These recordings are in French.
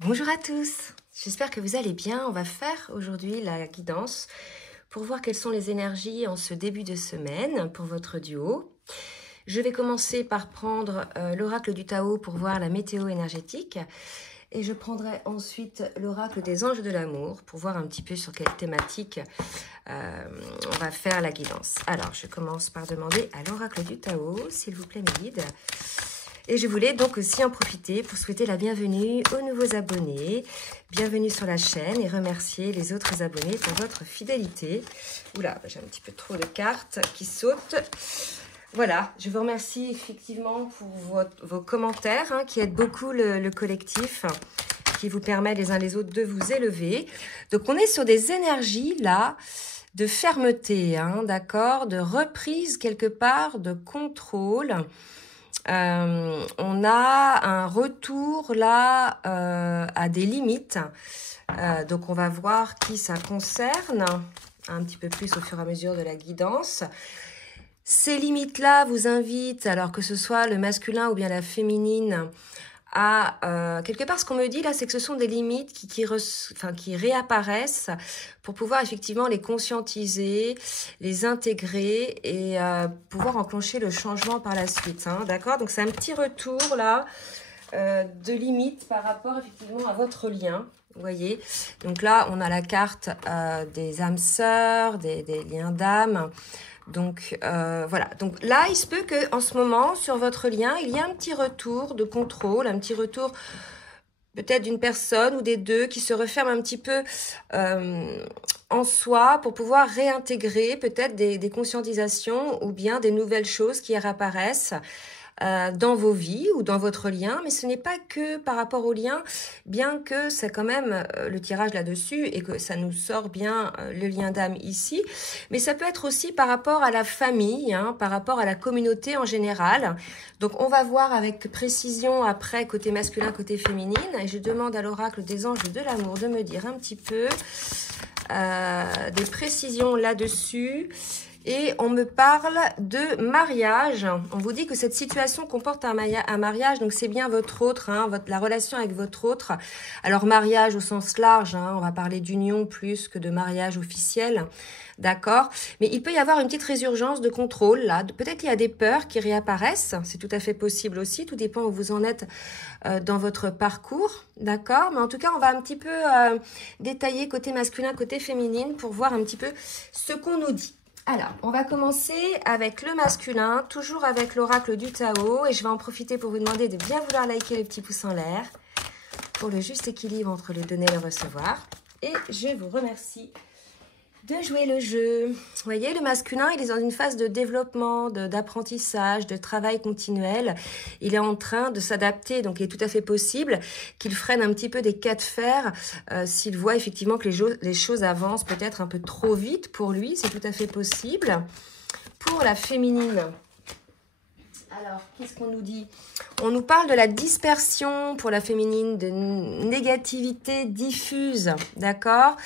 Bonjour à tous, j'espère que vous allez bien. On va faire aujourd'hui la guidance pour voir quelles sont les énergies en ce début de semaine pour votre duo. Je vais commencer par prendre l'oracle du Tao pour voir la météo énergétique et je prendrai ensuite l'oracle des anges de l'amour pour voir un petit peu sur quelle thématique on va faire la guidance. Alors, je commence par demander à l'oracle du Tao, s'il vous plaît, mes guides. Et je voulais donc aussi en profiter pour souhaiter la bienvenue aux nouveaux abonnés. Bienvenue sur la chaîne et remercier les autres abonnés pour votre fidélité. Oula, j'ai un petit peu trop de cartes qui sautent. Voilà, je vous remercie effectivement pour vos commentaires qui aident beaucoup le collectif, qui vous permet les uns les autres de vous élever. Donc on est sur des énergies là de fermeté, d'accord, de reprise quelque part, de contrôle. On a un retour là à des limites. Donc on va voir qui ça concerne un petit peu plus au fur et à mesure de la guidance. Ces limites-là vous invitent, alors que ce soit le masculin ou bien la féminine, à quelque part ce qu'on me dit là, c'est que ce sont des limites qui réapparaissent pour pouvoir effectivement les conscientiser, les intégrer et pouvoir enclencher le changement par la suite, d'accord. Donc c'est un petit retour là de limites par rapport effectivement à votre lien. Vous voyez, donc là on a la carte des âmes sœurs, des liens d'âme. Donc voilà, donc là il se peut que en ce moment sur votre lien il y ait un petit retour de contrôle, un petit retour peut-être d'une personne ou des deux qui se referment un petit peu en soi pour pouvoir réintégrer peut-être des conscientisations ou bien des nouvelles choses qui réapparaissent dans vos vies ou dans votre lien, mais ce n'est pas que par rapport au lien, bien que c'est quand même le tirage là-dessus et que ça nous sort bien le lien d'âme ici, mais ça peut être aussi par rapport à la famille, par rapport à la communauté en général. Donc on va voir avec précision après côté masculin, côté féminine, et je demande à l'oracle des anges de l'amour de me dire un petit peu des précisions là-dessus. Et on me parle de mariage. On vous dit que cette situation comporte un mariage, donc c'est bien votre autre, la relation avec votre autre. Alors mariage au sens large, on va parler d'union plus que de mariage officiel, d'accord. Mais il peut y avoir une petite résurgence de contrôle là. Peut-être qu'il y a des peurs qui réapparaissent, c'est tout à fait possible aussi. Tout dépend où vous en êtes dans votre parcours, d'accord. Mais en tout cas, on va un petit peu détailler côté masculin, côté féminine pour voir un petit peu ce qu'on nous dit. Alors, on va commencer avec le masculin, toujours avec l'oracle du Tao. Et je vais en profiter pour vous demander de bien vouloir liker les petits pouces en l'air pour le juste équilibre entre le donner et le recevoir. Et je vous remercie de jouer le jeu. Vous voyez, le masculin, il est dans une phase de développement, d'apprentissage, de travail continuel. Il est en train de s'adapter, donc il est tout à fait possible qu'il freine un petit peu des cas de fer s'il voit effectivement que les choses avancent peut-être un peu trop vite pour lui. C'est tout à fait possible. Pour la féminine, alors, qu'est-ce qu'on nous dit? On nous parle de la dispersion pour la féminine, de négativité diffuse, d'accord?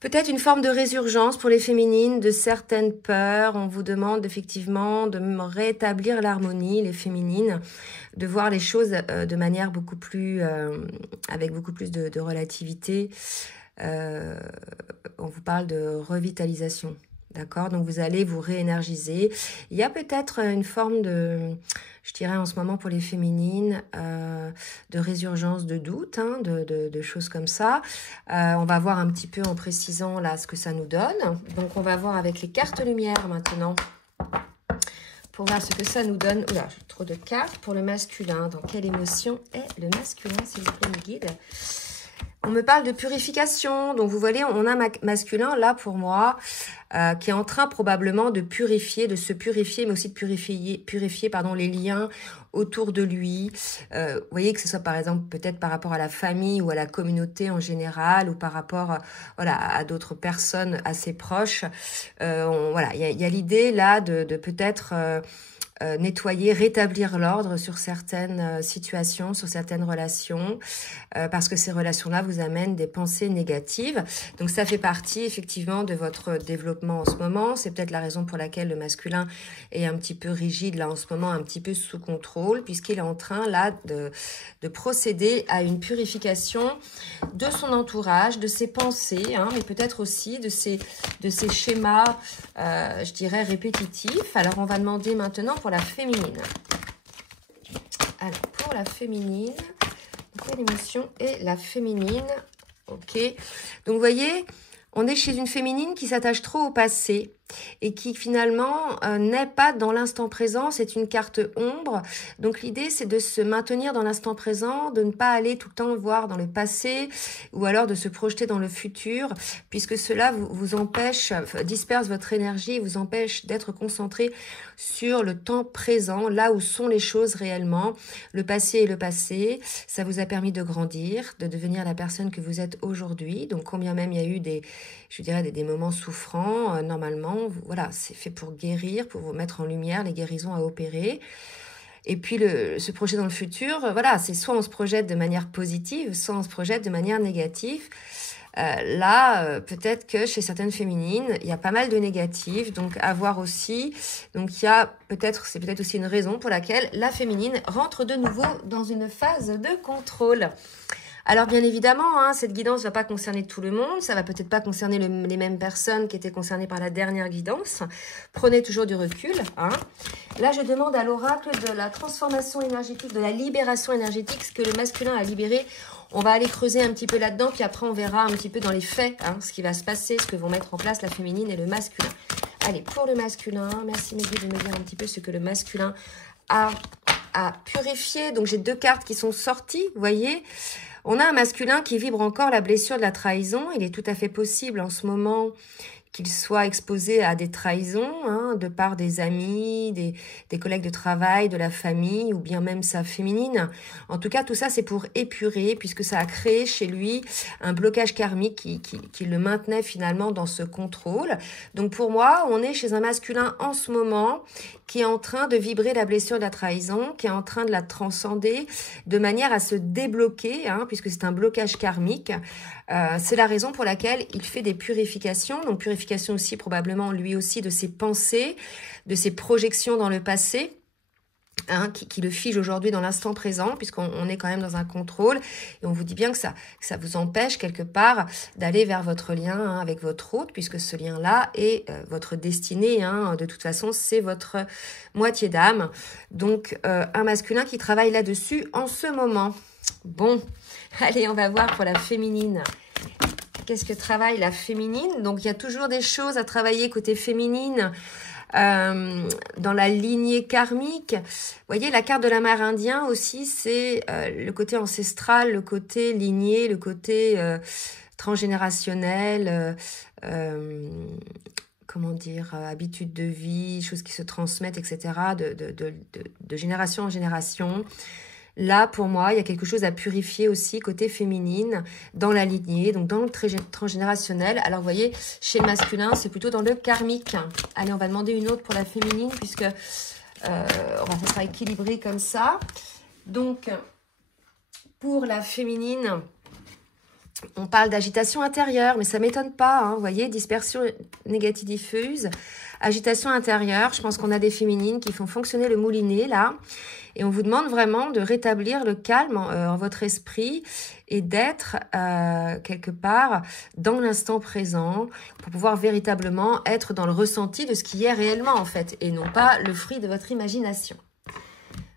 Peut-être une forme de résurgence pour les féminines, de certaines peurs. On vous demande effectivement de rétablir l'harmonie, les féminines, de voir les choses de manière beaucoup plus, avec beaucoup plus de relativité. On vous parle de revitalisation, d'accord? Donc vous allez vous réénergiser. Il y a peut-être une forme de, je dirais en ce moment pour les féminines, de résurgence de doute, de choses comme ça. On va voir un petit peu en précisant là ce que ça nous donne. Donc on va voir avec les cartes lumière maintenant pour voir ce que ça nous donne. Oula, j'ai trop de cartes pour le masculin. Dans quelle émotion est le masculin, s'il vous plaît, mes guides? On me parle de purification, donc vous voyez, on a un masculin là pour moi qui est en train probablement de purifier, de se purifier, mais aussi de purifier pardon, les liens autour de lui. Vous voyez que ce soit par exemple peut-être par rapport à la famille ou à la communauté en général ou par rapport voilà, à d'autres personnes assez proches. Voilà, il y a l'idée là de peut-être nettoyer, rétablir l'ordre sur certaines situations, sur certaines relations, parce que ces relations-là vous amènent des pensées négatives. Donc ça fait partie effectivement de votre développement en ce moment. C'est peut-être la raison pour laquelle le masculin est un petit peu rigide là en ce moment, un petit peu sous contrôle, puisqu'il est en train là de procéder à une purification de son entourage, de ses pensées, hein, mais peut-être aussi de ses schémas, je dirais, répétitifs. Alors on va demander maintenant pour la féminine. Alors, pour la féminine, l'émotion et la féminine. Ok. Donc, vous voyez, on est chez une féminine qui s'attache trop au passé et qui finalement n'est pas dans l'instant présent. C'est une carte ombre. Donc l'idée, c'est de se maintenir dans l'instant présent, de ne pas aller tout le temps voir dans le passé ou alors de se projeter dans le futur, puisque cela vous empêche, disperse votre énergie, vous empêche d'être concentré sur le temps présent, là où sont les choses réellement. Le passé est le passé. Ça vous a permis de grandir, de devenir la personne que vous êtes aujourd'hui. Donc combien même il y a eu des moments souffrants, normalement, voilà, c'est fait pour guérir, pour vous mettre en lumière, les guérisons à opérer. Et puis, se projeter dans le futur, voilà, c'est soit on se projette de manière positive, soit on se projette de manière négative. Peut-être que chez certaines féminines, il y a pas mal de négatifs, donc à voir aussi. Donc, c'est peut-être aussi une raison pour laquelle la féminine rentre de nouveau dans une phase de contrôle. Alors bien évidemment, hein, cette guidance ne va pas concerner tout le monde, ça va peut-être pas concerner les mêmes personnes qui étaient concernées par la dernière guidance. Prenez toujours du recul. Hein. Là, je demande à l'oracle de la transformation énergétique, de la libération énergétique, ce que le masculin a libéré. On va aller creuser un petit peu là-dedans, puis après on verra un petit peu dans les faits ce qui va se passer, ce que vont mettre en place la féminine et le masculin. Allez, pour le masculin, merci mes guides de me dire un petit peu ce que le masculin a purifié. Donc j'ai 2 cartes qui sont sorties, vous voyez. On a un masculin qui vibre encore la blessure de la trahison. Il est tout à fait possible en ce moment qu'il soit exposé à des trahisons, hein, de part des amis, des collègues de travail, de la famille, ou bien même sa féminine. En tout cas, tout ça, c'est pour épurer, puisque ça a créé chez lui un blocage karmique qui le maintenait finalement dans ce contrôle. Donc pour moi, on est chez un masculin en ce moment qui est en train de vibrer la blessure de la trahison, qui est en train de la transcender de manière à se débloquer, hein, puisque c'est un blocage karmique. C'est la raison pour laquelle il fait des purifications. Donc purification aussi probablement lui aussi de ses pensées, de ses projections dans le passé. Hein, qui le fige aujourd'hui dans l'instant présent, puisqu'on est quand même dans un contrôle, et on vous dit bien que ça vous empêche quelque part d'aller vers votre lien, hein, avec votre hôte, puisque ce lien-là est votre destinée, hein, de toute façon, c'est votre moitié d'âme. Donc, un masculin qui travaille là-dessus en ce moment. Bon, allez, on va voir pour la féminine. Qu'est-ce que travaille la féminine? Donc, il y a toujours des choses à travailler côté féminine, dans la lignée karmique. Vous voyez, la carte de l'Amérindien aussi, c'est le côté ancestral, le côté lignée, le côté transgénérationnel, comment dire, habitudes de vie, choses qui se transmettent, etc., de génération en génération. Là, pour moi, il y a quelque chose à purifier aussi côté féminine, dans la lignée, donc dans le transgénérationnel. Alors, vous voyez, chez le masculin, c'est plutôt dans le karmique. Allez, on va demander une autre pour la féminine, puisque ça sera équilibré comme ça. Donc, pour la féminine, on parle d'agitation intérieure, mais ça ne m'étonne pas, hein, vous voyez, dispersion négative diffuse, agitation intérieure. Je pense qu'on a des féminines qui font fonctionner le moulinet, là. Et on vous demande vraiment de rétablir le calme en votre esprit et d'être quelque part dans l'instant présent pour pouvoir véritablement être dans le ressenti de ce qui est réellement, en fait, et non pas le fruit de votre imagination.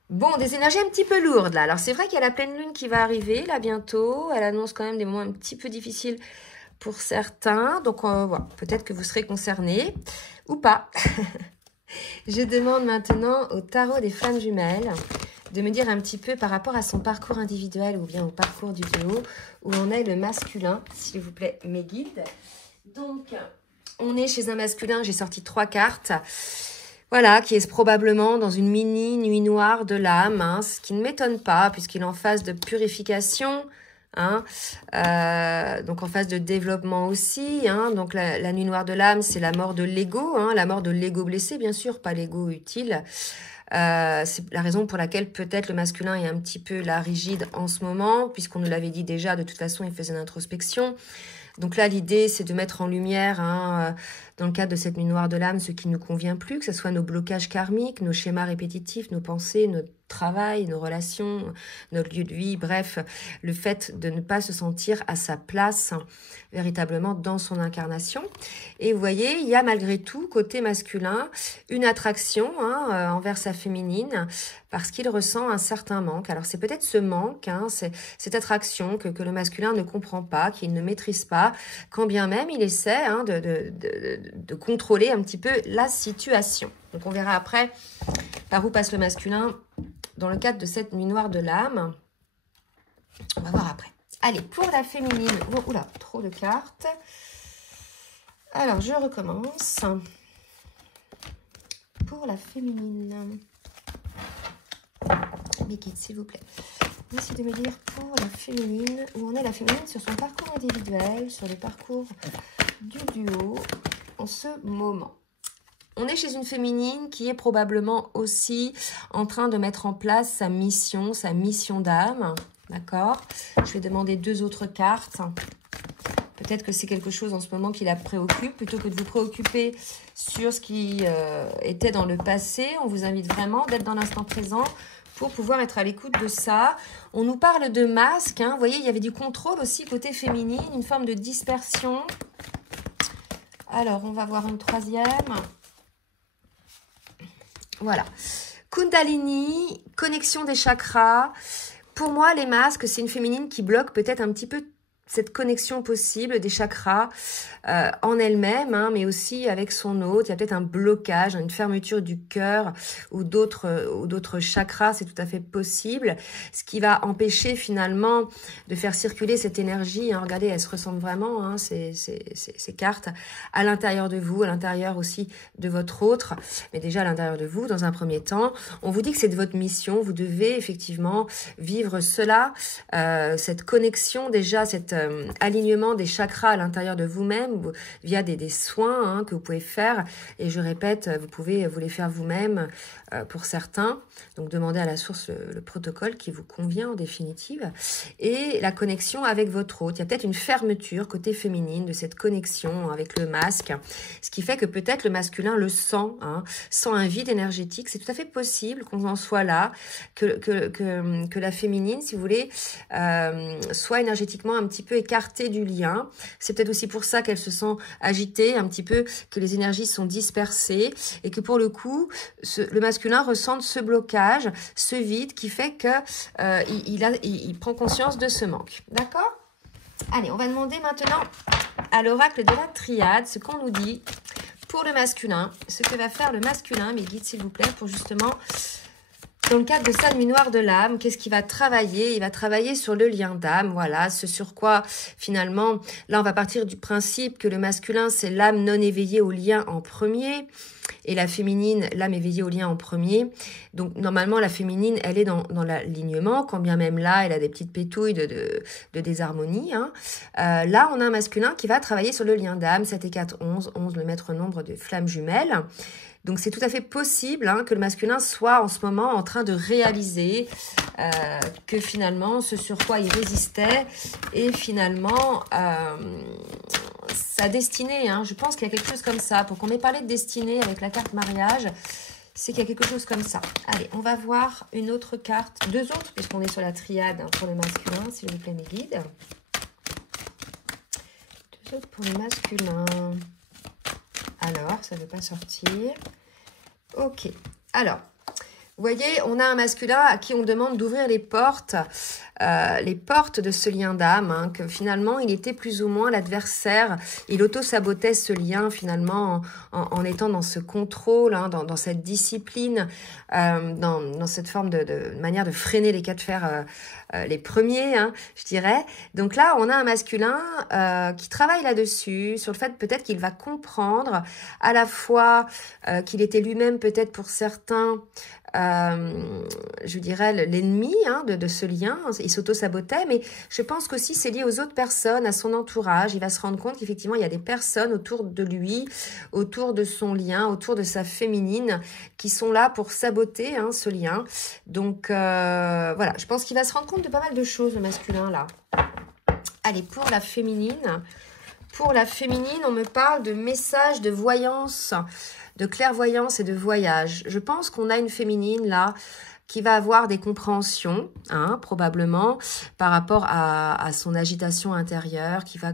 Bon, des énergies un petit peu lourdes, là. Alors, c'est vrai qu'il y a la pleine lune qui va arriver, là, bientôt. Elle annonce quand même des moments un petit peu difficiles pour certains. Donc, voilà, peut-être que vous serez concernés ou pas. Je demande maintenant au tarot des flammes jumelles de me dire un petit peu par rapport à son parcours individuel ou bien au parcours du duo, où on est le masculin, s'il vous plaît, mes guides. Donc, on est chez un masculin, j'ai sorti 3 cartes. Voilà, qui est probablement dans une mini nuit noire de l'âme, hein, ce qui ne m'étonne pas, puisqu'il est en phase de purification, hein, donc en phase de développement aussi, hein, donc la nuit noire de l'âme, c'est la mort de l'ego, hein, la mort de l'ego blessé, bien sûr, pas l'ego utile, C'est la raison pour laquelle peut-être le masculin est un petit peu là rigide en ce moment, puisqu'on nous l'avait dit déjà, de toute façon, il faisait une introspection. Donc là, l'idée, c'est de mettre en lumière, dans le cadre de cette nuit noire de l'âme, ce qui ne nous convient plus, que ce soit nos blocages karmiques, nos schémas répétitifs, nos pensées, notre travail, nos relations, notre lieu de vie, bref, le fait de ne pas se sentir à sa place véritablement dans son incarnation. Et vous voyez, il y a malgré tout, côté masculin, une attraction envers sa féminine, parce qu'il ressent un certain manque. Alors c'est peut-être ce manque, cette attraction que le masculin ne comprend pas, qu'il ne maîtrise pas, quand bien même il essaie de contrôler un petit peu la situation. Donc on verra après par où passe le masculin dans le cadre de cette nuit noire de l'âme. On va voir après. Allez, pour la féminine. Oh, oula, trop de cartes. Alors, je recommence. Pour la féminine. Mes guides, s'il vous plaît. Essayez de me dire pour la féminine, où en est la féminine sur son parcours individuel, sur le parcours du duo en ce moment. On est chez une féminine qui est probablement aussi en train de mettre en place sa mission d'âme. D'accord? Je vais demander 2 autres cartes. Peut-être que c'est quelque chose en ce moment qui la préoccupe. Plutôt que de vous préoccuper sur ce qui était dans le passé, on vous invite vraiment d'être dans l'instant présent pour pouvoir être à l'écoute de ça. On nous parle de masque. Vous voyez, il y avait du contrôle aussi côté féminine, une forme de dispersion. Alors, on va voir une troisième. Voilà. Kundalini, connexion des chakras. Pour moi, les masques, c'est une féminine qui bloque peut-être un petit peu cette connexion possible des chakras en elle-même, mais aussi avec son hôte. Il y a peut-être un blocage, une fermeture du cœur ou d'autres chakras, c'est tout à fait possible. Ce qui va empêcher finalement de faire circuler cette énergie. Regardez, elles se ressemblent vraiment, ces cartes, à l'intérieur de vous, à l'intérieur aussi de votre autre, mais déjà à l'intérieur de vous, dans un premier temps. On vous dit que c'est de votre mission, vous devez effectivement vivre cela, cette connexion déjà, cet alignement des chakras à l'intérieur de vous-même via des soins que vous pouvez faire. Et je répète, vous pouvez vous les faire vous-même pour certains. Donc demandez à la source le protocole qui vous convient en définitive. Et la connexion avec votre hôte. Il y a peut-être une fermeture côté féminine de cette connexion avec le masque. Ce qui fait que peut-être le masculin le sent, sent un vide énergétique. C'est tout à fait possible qu'on en soit là, que la féminine, si vous voulez, soit énergétiquement un petit peu écartée du lien. C'est peut-être aussi pour ça qu'elle se sent agitée, un petit peu, que les énergies sont dispersées et que pour le coup, le masculin ressent ce blocage, ce vide qui fait que il prend conscience de ce manque. D'accord ? Allez, on va demander maintenant à l'oracle de la triade ce qu'on nous dit pour le masculin, ce que va faire le masculin, mes guides s'il vous plaît, pour justement... Dans le cadre de sa nuit noire de l'âme, qu'est-ce qu'il va travailler? Il va travailler sur le lien d'âme, voilà, ce sur quoi finalement, là on va partir du principe que le masculin c'est l'âme non éveillée au lien en premier, et la féminine, l'âme éveillée au lien en premier. Donc normalement la féminine elle est dans l'alignement, quand bien même là elle a des petites pétouilles de désharmonie. Là on a un masculin qui va travailler sur le lien d'âme, 7 et 4, 11, 11 le maître nombre de flammes jumelles. Donc, c'est tout à fait possible que le masculin soit en ce moment en train de réaliser que finalement, ce sur quoi il résistait est finalement sa destinée. Je pense qu'il y a quelque chose comme ça. Pour qu'on ait parlé de destinée avec la carte mariage, c'est qu'il y a quelque chose comme ça. Allez, on va voir une autre carte, 2 autres, puisqu'on est sur la triade pour le masculin, s'il vous plaît, mes guides. 2 autres pour le masculin. Alors, ça ne veut pas sortir. Ok. Alors, vous voyez, on a un masculin à qui on demande d'ouvrir les portes de ce lien d'âme, que finalement, il était plus ou moins l'adversaire. Il auto-sabotait ce lien, finalement, en étant dans ce contrôle, dans cette discipline, dans cette forme de manière de freiner les cas de fer les premiers, je dirais. Donc là, on a un masculin qui travaille là-dessus, sur le fait peut-être qu'il va comprendre à la fois qu'il était lui-même peut-être pour certains, je dirais, l'ennemi de ce lien. Il s'auto-sabotait, mais je pense qu'aussi c'est lié aux autres personnes, à son entourage. Il va se rendre compte qu'effectivement, il y a des personnes autour de lui, autour de son lien, autour de sa féminine, qui sont là pour saboter hein, ce lien. Donc, voilà, je pense qu'il va se rendre compte de pas mal de choses, le masculin, là. Allez, pour la féminine... Pour la féminine, on me parle de messages de voyance, de clairvoyance et de voyage. Je pense qu'on a une féminine là qui va avoir des compréhensions, hein, probablement, par rapport à son agitation intérieure, qui va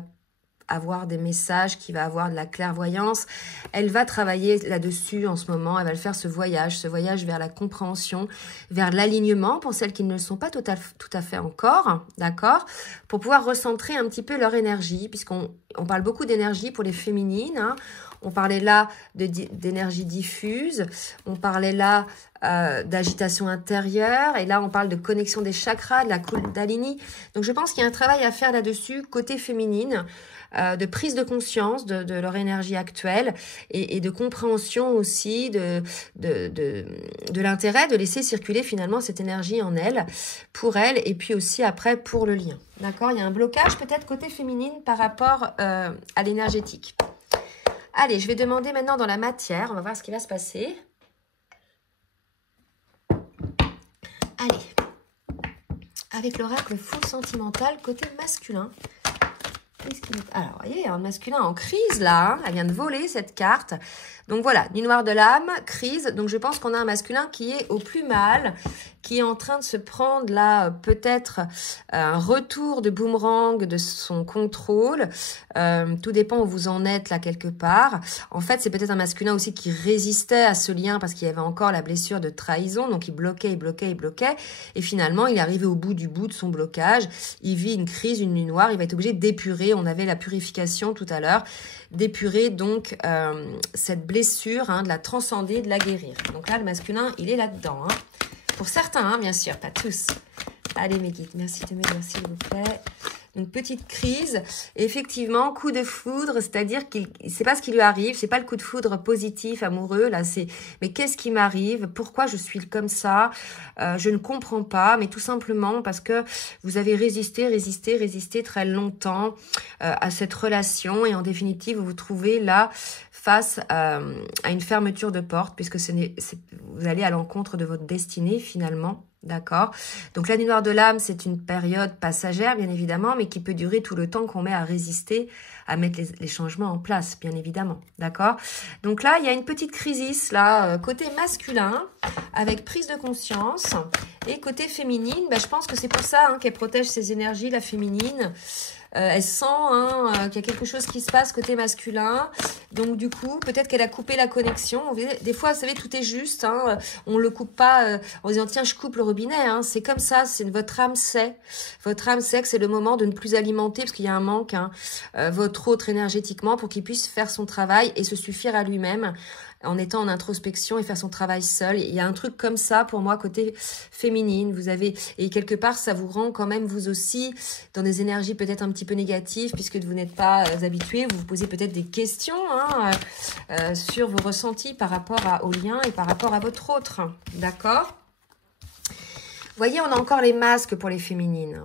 avoir des messages, qui va avoir de la clairvoyance. Elle va travailler là-dessus en ce moment, elle va le faire ce voyage vers la compréhension, vers l'alignement pour celles qui ne le sont pas tout à fait encore, d'accord, pour pouvoir recentrer un petit peu leur énergie, puisqu'on parle beaucoup d'énergie pour les féminines, hein. On parlait là d'énergie diffuse, on parlait là d'agitation intérieure, et là on parle de connexion des chakras, de la Kundalini. Donc je pense qu'il y a un travail à faire là-dessus, côté féminine, de prise de conscience de leur énergie actuelle et de compréhension aussi de l'intérêt de laisser circuler finalement cette énergie en elle, pour elle, et puis aussi après pour le lien. D'accord, il y a un blocage peut-être côté féminine par rapport à l'énergétique. Allez, je vais demander maintenant dans la matière, on va voir ce qui va se passer. Allez, avec l'oracle fou sentimental côté masculin. Alors, vous voyez, un masculin en crise, là. Hein, elle vient de voler, cette carte. Donc, voilà, nuit noire de l'âme, crise. Donc, je pense qu'on a un masculin qui est au plus mal, qui est en train de se prendre, là, peut-être un retour de boomerang de son contrôle. Tout dépend où vous en êtes, là, quelque part. En fait, c'est peut-être un masculin aussi qui résistait à ce lien parce qu'il y avait encore la blessure de trahison. Donc, il bloquait, il bloquait, il bloquait. Et finalement, il est arrivé au bout de son blocage. Il vit une crise, une nuit noire. Il va être obligé d'épurer. On avait la purification tout à l'heure. D'épurer, donc, cette blessure, hein, de la transcender, de la guérir. Donc là, le masculin, il est là-dedans. Hein. Pour certains, hein, bien sûr, pas tous. Allez, mes guides, merci de m'aider, s'il vous plaît. Une petite crise, et effectivement, coup de foudre, c'est-à-dire qu'il ne sait pas ce qui lui arrive, c'est pas le coup de foudre positif, amoureux, là, c'est mais qu'est-ce qui m'arrive, pourquoi je suis comme ça, je ne comprends pas, mais tout simplement parce que vous avez résisté très longtemps à cette relation, et en définitive, vous vous trouvez là face à une fermeture de porte, puisque vous allez à l'encontre de votre destinée, finalement. D'accord. Donc la nuit noire de l'âme, c'est une période passagère, bien évidemment, mais qui peut durer tout le temps qu'on met à résister, à mettre les changements en place, bien évidemment. D'accord. Donc là, il y a une petite crise, là, côté masculin, avec prise de conscience, et côté féminine, je pense que c'est pour ça hein, qu'elle protège ses énergies, la féminine. Elle sent hein, qu'il y a quelque chose qui se passe côté masculin. Donc, du coup, peut-être qu'elle a coupé la connexion. Des fois, vous savez, tout est juste. Hein, on ne le coupe pas en disant, tiens, je coupe le robinet. Hein, c'est comme ça. Votre âme sait. Votre âme sait que c'est le moment de ne plus alimenter parce qu'il y a un manque. Hein, votre autre énergétiquement pour qu'il puisse faire son travail et se suffire à lui-même en étant en introspection et faire son travail seul. Il y a un truc comme ça pour moi côté féminine. Vous avez, et quelque part ça vous rend quand même vous aussi dans des énergies peut-être un petit peu négatives puisque vous n'êtes pas habitué. Vous vous posez peut-être des questions hein, sur vos ressentis par rapport au lien et par rapport à votre autre. D'accord? Vous voyez, on a encore les masques pour les féminines.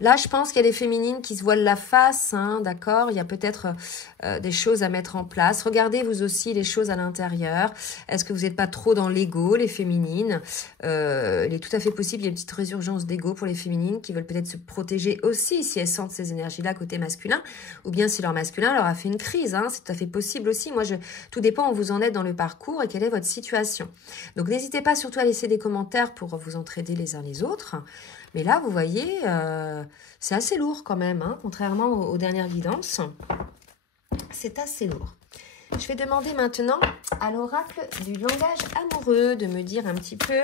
Là, je pense qu'il y a des féminines qui se voilent la face, hein, d'accord? Il y a peut-être des choses à mettre en place. Regardez vous aussi les choses à l'intérieur. Est-ce que vous n'êtes pas trop dans l'ego, les féminines? Il est tout à fait possible, il y a une petite résurgence d'ego pour les féminines qui veulent peut-être se protéger aussi si elles sentent ces énergies-là côté masculin, ou bien si leur masculin leur a fait une crise, hein, c'est tout à fait possible aussi. Tout dépend où vous en êtes dans le parcours et quelle est votre situation. Donc, n'hésitez pas surtout à laisser des commentaires pour vous entraider les uns les autres. Mais là, vous voyez, c'est assez lourd quand même, hein, contrairement aux dernières guidances. C'est assez lourd. Je vais demander maintenant à l'oracle du langage amoureux de me dire un petit peu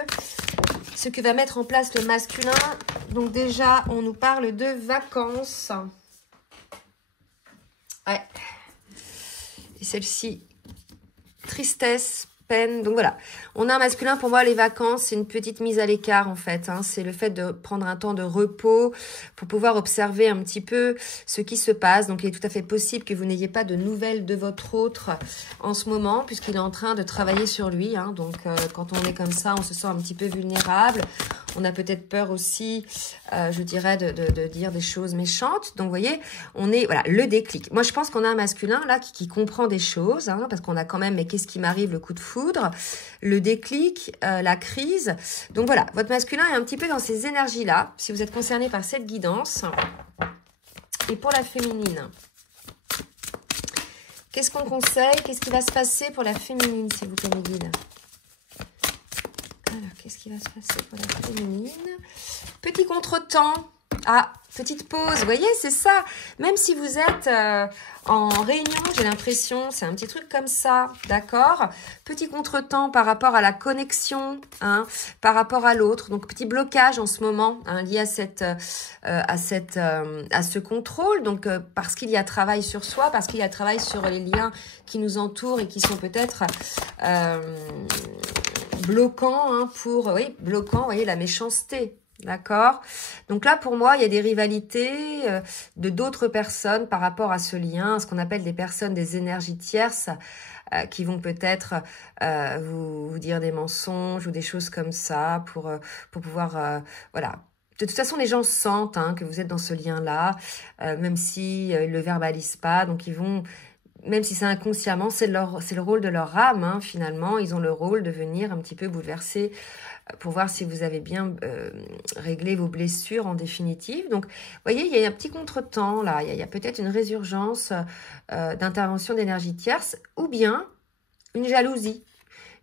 ce que va mettre en place le masculin. Donc déjà, on nous parle de vacances. Ouais. Et celle-ci, tristesse, peine. Donc voilà, on a un masculin, pour moi les vacances c'est une petite mise à l'écart en fait, hein. C'est le fait de prendre un temps de repos pour pouvoir observer un petit peu ce qui se passe. Donc il est tout à fait possible que vous n'ayez pas de nouvelles de votre autre en ce moment puisqu'il est en train de travailler sur lui, hein. Donc quand on est comme ça, on se sent un petit peu vulnérable, on a peut-être peur aussi, je dirais, de dire des choses méchantes. Donc vous voyez, on est, voilà, le déclic. Moi je pense qu'on a un masculin là qui comprend des choses, hein, parce qu'on a quand même, mais qu'est-ce qui m'arrive, le coup de foudre, le déclic, la crise. Donc voilà, votre masculin est un petit peu dans ces énergies-là, si vous êtes concerné par cette guidance. Et pour la féminine, qu'est-ce qu'on conseille? Qu'est-ce qui va se passer pour la féminine, s'il vous plaît, mes guides? Alors, qu'est-ce qui va se passer pour la féminine? Petit contretemps. Ah, petite pause, vous voyez, c'est ça. Même si vous êtes en réunion, j'ai l'impression, c'est un petit truc comme ça, d'accord? Petit contretemps par rapport à la connexion, hein, par rapport à l'autre. Donc, petit blocage en ce moment, hein, lié à ce contrôle. Donc, parce qu'il y a travail sur soi, parce qu'il y a travail sur les liens qui nous entourent et qui sont peut-être bloquants, hein, bloquants, vous voyez, la méchanceté. D'accord? Donc là, pour moi, il y a des rivalités de d'autres personnes par rapport à ce lien, ce qu'on appelle des personnes, des énergies tierces, qui vont peut-être vous dire des mensonges ou des choses comme ça pour pouvoir, voilà. De toute façon, les gens sentent, hein, que vous êtes dans ce lien-là, même si ils le verbalisent pas. Donc, ils vont, même si c'est inconsciemment, c'est le rôle de leur âme, hein, finalement. Ils ont le rôle de venir un petit peu bouleverser pour voir si vous avez bien réglé vos blessures en définitive. Donc, vous voyez, il y a un petit contretemps là, il y a peut-être une résurgence d'intervention d'énergie tierce ou bien une jalousie.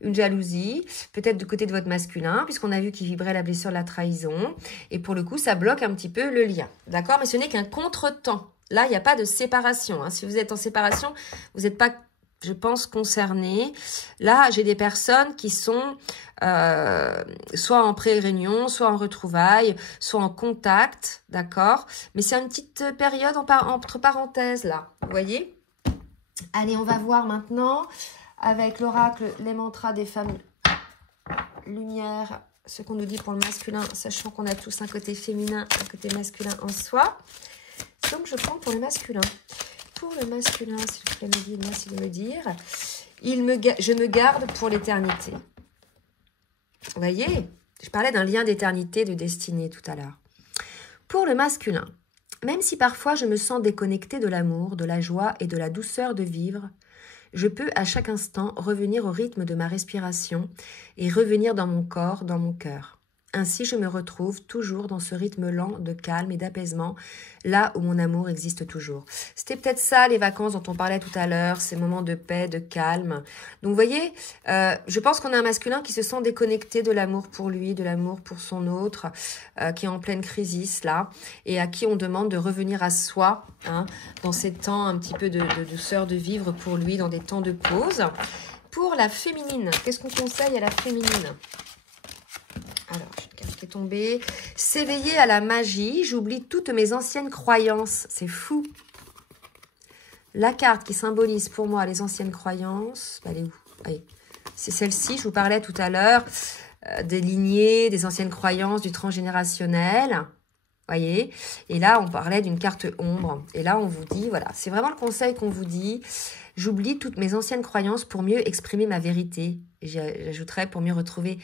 Une jalousie, peut-être du côté de votre masculin, puisqu'on a vu qu'il vibrait la blessure de la trahison. Et pour le coup, ça bloque un petit peu le lien. D'accord? Mais ce n'est qu'un contretemps. Là, il n'y a pas de séparation, hein. Si vous êtes en séparation, vous n'êtes pas, je pense, concerné. Là, j'ai des personnes qui sont soit en pré-réunion, soit en retrouvailles, soit en contact, d'accord? Mais c'est une petite période entre parenthèses, là, vous voyez? Allez, on va voir maintenant, avec l'oracle, les mantras des femmes lumière, ce qu'on nous dit pour le masculin, sachant qu'on a tous un côté féminin, un côté masculin en soi. Donc, je prends pour le masculin. Pour le masculin, s'il vous plaît, me dire, merci de me dire. Je me garde pour l'éternité. Vous voyez, je parlais d'un lien d'éternité, de destinée tout à l'heure. Pour le masculin, même si parfois je me sens déconnectée de l'amour, de la joie et de la douceur de vivre, je peux à chaque instant revenir au rythme de ma respiration et revenir dans mon corps, dans mon cœur. Ainsi, je me retrouve toujours dans ce rythme lent de calme et d'apaisement, là où mon amour existe toujours. C'était peut-être ça, les vacances dont on parlait tout à l'heure, ces moments de paix, de calme. Donc, vous voyez, je pense qu'on a un masculin qui se sent déconnecté de l'amour pour lui, de l'amour pour son autre, qui est en pleine crise, là, et à qui on demande de revenir à soi, hein, dans ces temps un petit peu de douceur de vivre pour lui, dans des temps de pause. Pour la féminine, qu'est-ce qu'on conseille à la féminine ? Alors, j'ai une carte qui est tombée. S'éveiller à la magie, j'oublie toutes mes anciennes croyances. C'est fou. La carte qui symbolise pour moi les anciennes croyances, elle est où? Allez, c'est celle-ci, je vous parlais tout à l'heure, des lignées, des anciennes croyances, du transgénérationnel. Voyez? Et là, on parlait d'une carte ombre. Et là, on vous dit, voilà, c'est vraiment le conseil qu'on vous dit. J'oublie toutes mes anciennes croyances pour mieux exprimer ma vérité. J'ajouterais pour mieux retrouver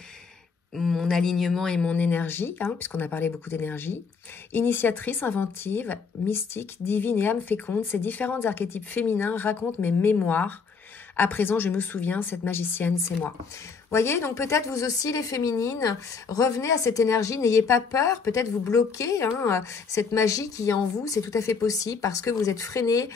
mon alignement et mon énergie, hein, puisqu'on a parlé beaucoup d'énergie. Initiatrice, inventive, mystique, divine et âme féconde, ces différents archétypes féminins racontent mes mémoires. À présent, je me souviens, cette magicienne, c'est moi. Voyez, donc peut-être vous aussi, les féminines, revenez à cette énergie, n'ayez pas peur, peut-être vous bloquez, hein, cette magie qui est en vous, c'est tout à fait possible, parce que vous êtes freiné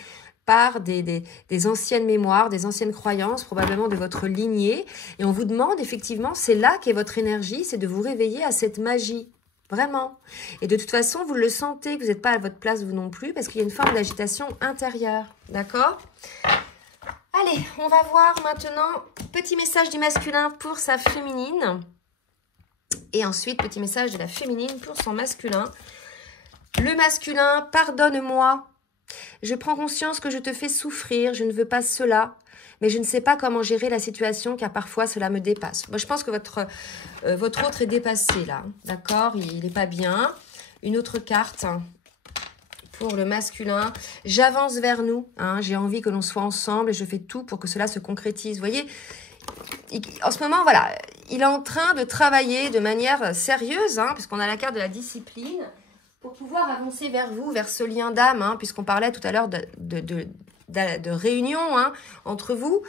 par des anciennes mémoires, des anciennes croyances, probablement de votre lignée. Et on vous demande, effectivement, c'est là qu'est votre énergie, c'est de vous réveiller à cette magie. Vraiment. Et de toute façon, vous le sentez, que vous n'êtes pas à votre place, vous non plus, parce qu'il y a une forme d'agitation intérieure. D'accord ? Allez, on va voir maintenant, petit message du masculin pour sa féminine. Et ensuite, petit message de la féminine pour son masculin. Le masculin, pardonne-moi. Je prends conscience que je te fais souffrir, je ne veux pas cela, mais je ne sais pas comment gérer la situation car parfois cela me dépasse. Moi, je pense que votre autre est dépassé là, d'accord? Il n'est pas bien. Une autre carte pour le masculin. J'avance vers nous, hein, j'ai envie que l'on soit ensemble et je fais tout pour que cela se concrétise. Vous voyez, en ce moment, voilà, il est en train de travailler de manière sérieuse, hein, puisqu'on a la carte de la discipline, pour pouvoir avancer vers vous, vers ce lien d'âme, hein, puisqu'on parlait tout à l'heure de réunion, hein, entre vous.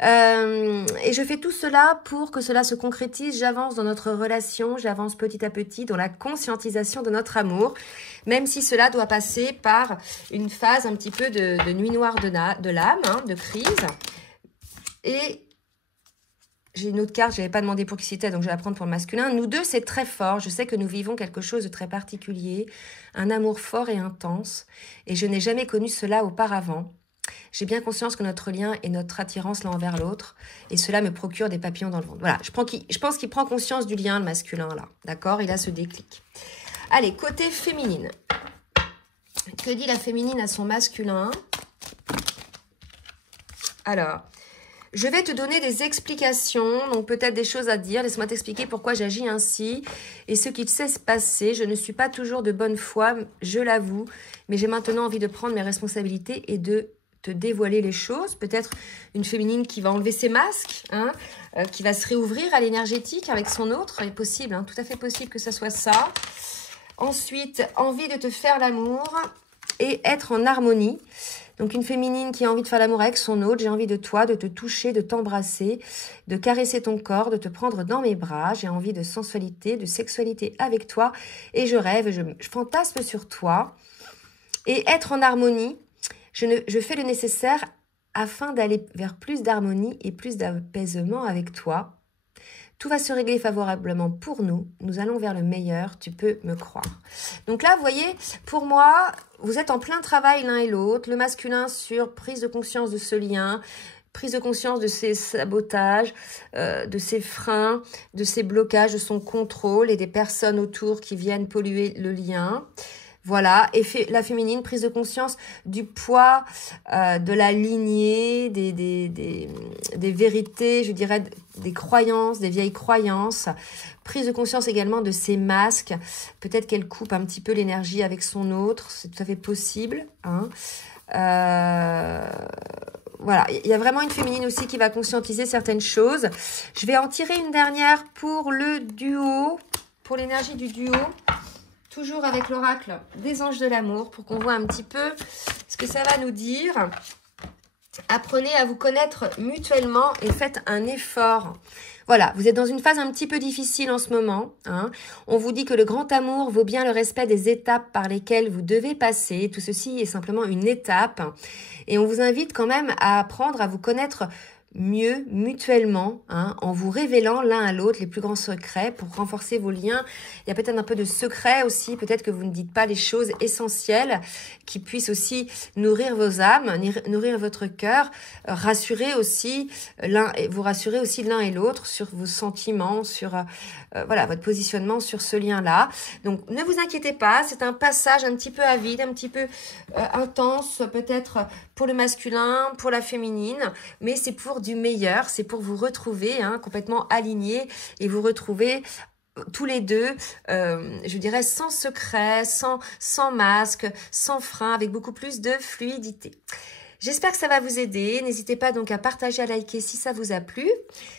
Et je fais tout cela pour que cela se concrétise. J'avance dans notre relation, j'avance petit à petit dans la conscientisation de notre amour, même si cela doit passer par une phase un petit peu de nuit noire de l'âme, hein, de crise. Et j'ai une autre carte, je n'avais pas demandé pour qui c'était, donc je vais la prendre pour le masculin. Nous deux, c'est très fort. Je sais que nous vivons quelque chose de très particulier, un amour fort et intense, et je n'ai jamais connu cela auparavant. J'ai bien conscience que notre lien est notre attirance l'un envers l'autre, et cela me procure des papillons dans le ventre. Voilà, je pense qu'il prend conscience du lien, le masculin, là. D'accord? Il a ce déclic. Allez, côté féminine. Que dit la féminine à son masculin? Alors... je vais te donner des explications, donc peut-être des choses à dire. Laisse-moi t'expliquer pourquoi j'agis ainsi et ce qu'il sait se passer. Je ne suis pas toujours de bonne foi, je l'avoue, mais j'ai maintenant envie de prendre mes responsabilités et de te dévoiler les choses. Peut-être une féminine qui va enlever ses masques, hein, qui va se réouvrir à l'énergétique avec son autre. C'est possible, hein, tout à fait possible que ça soit ça. Ensuite, envie de te faire l'amour et être en harmonie. Donc, une féminine qui a envie de faire l'amour avec son autre. J'ai envie de toi, de te toucher, de t'embrasser, de caresser ton corps, de te prendre dans mes bras. J'ai envie de sensualité, de sexualité avec toi. Et je rêve, je fantasme sur toi. Et être en harmonie, je fais le nécessaire afin d'aller vers plus d'harmonie et plus d'apaisement avec toi. Tout va se régler favorablement pour nous. Nous allons vers le meilleur, tu peux me croire. Donc là, vous voyez, pour moi, vous êtes en plein travail l'un et l'autre. Le masculin sur prise de conscience de ce lien, prise de conscience de ses sabotages, de ses freins, de ses blocages, de son contrôle et des personnes autour qui viennent polluer le lien. Voilà, et la féminine, prise de conscience du poids de la lignée, des vérités, je dirais, des croyances, des vieilles croyances. Prise de conscience également de ses masques. Peut-être qu'elle coupe un petit peu l'énergie avec son autre, c'est tout à fait possible. Hein. Voilà, il y a vraiment une féminine aussi qui va conscientiser certaines choses. Je vais en tirer une dernière pour le duo, pour l'énergie du duo. Toujours avec l'oracle des anges de l'amour pour qu'on voit un petit peu ce que ça va nous dire. Apprenez à vous connaître mutuellement et faites un effort. Voilà, vous êtes dans une phase un petit peu difficile en ce moment. Hein. On vous dit que le grand amour vaut bien le respect des étapes par lesquelles vous devez passer. Tout ceci est simplement une étape. Et on vous invite quand même à apprendre à vous connaître mieux, mutuellement, hein, en vous révélant l'un à l'autre les plus grands secrets pour renforcer vos liens. Il y a peut-être un peu de secret aussi, peut-être que vous ne dites pas les choses essentielles qui puissent aussi nourrir vos âmes, nourrir votre cœur, rassurer aussi vous rassurer aussi l'un et l'autre sur vos sentiments, sur voilà, votre positionnement sur ce lien-là. Donc, ne vous inquiétez pas, c'est un passage un petit peu avide, un petit peu intense, peut-être pour le masculin, pour la féminine, mais c'est pour du meilleur, c'est pour vous retrouver hein, complètement alignés et vous retrouver tous les deux, je dirais, sans secret, sans masque, sans frein, avec beaucoup plus de fluidité. J'espère que ça va vous aider. N'hésitez pas donc à partager, à liker si ça vous a plu.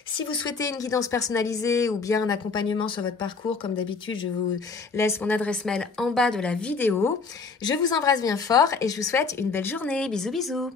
Si vous souhaitez une guidance personnalisée ou bien un accompagnement sur votre parcours, comme d'habitude, je vous laisse mon adresse mail en bas de la vidéo. Je vous embrasse bien fort et je vous souhaite une belle journée. Bisous, bisous.